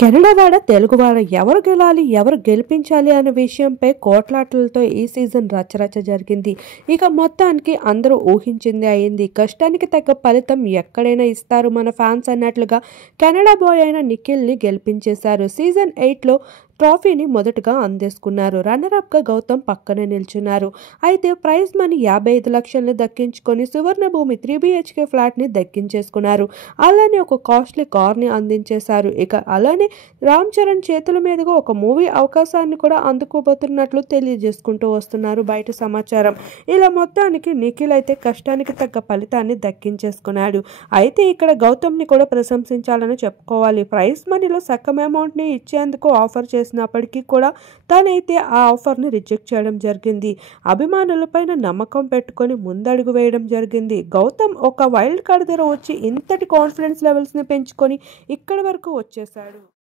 కెనడావాడ, తెలుగువాడ ఎవరు గెలాలి, ఎవరు గెలిపించాలి అనే విషయంపై కోట్లాటలతో ఈ సీజన్ రచ్చరచ్చ జరిగింది. ఇక మొత్తానికి అందరూ ఊహించింది అయింది. కష్టానికి తగ్గ ఫలితం ఎక్కడైనా ఇస్తారు మన ఫ్యాన్స్ అన్నట్లుగా కెనడా బాయ్ అయిన నిఖిల్ని గెలిపించేశారు. సీజన్ 8లో ట్రోఫీని మొదటగా అందేసుకున్నారు. రన్నరప్గా గౌతమ్ పక్కనే నిల్చున్నారు. అయితే ప్రైజ్ మనీ 55 లక్షల్ని దక్కించుకొని సువర్ణ భూమి 3 BHK ఫ్లాట్ని దక్కించేసుకున్నారు. అలానే ఒక కాస్ట్లీ కార్ని అందించేశారు. ఇక అలానే రామ్ చరణ్ చేతుల మీదుగా ఒక మూవీ అవకాశాన్ని కూడా అందుకోబోతున్నట్లు తెలియజేసుకుంటూ వస్తున్నారు బయట సమాచారం. ఇలా మొత్తానికి నిఖిల్ అయితే కష్టానికి తగ్గ ఫలితాన్ని దక్కించేసుకున్నాడు. అయితే ఇక్కడ గౌతమ్ని కూడా ప్రశంసించాలని చెప్పుకోవాలి. ప్రైజ్ మనీలో సగం అమౌంట్ని ఇచ్చేందుకు ఆఫర్ చేసినప్పటికీ కూడా తనైతే ఆ ఆఫర్ని రిజెక్ట్ చేయడం జరిగింది. అభిమానులపైన నమ్మకం పెట్టుకొని ముందడుగు వేయడం జరిగింది. గౌతమ్ ఒక వైల్డ్ కార్డ్ దగ్గర వచ్చి ఇంతటి కాన్ఫిడెన్స్ లెవెల్స్ని పెంచుకొని ఇక్కడి వరకు వచ్చేశాడు.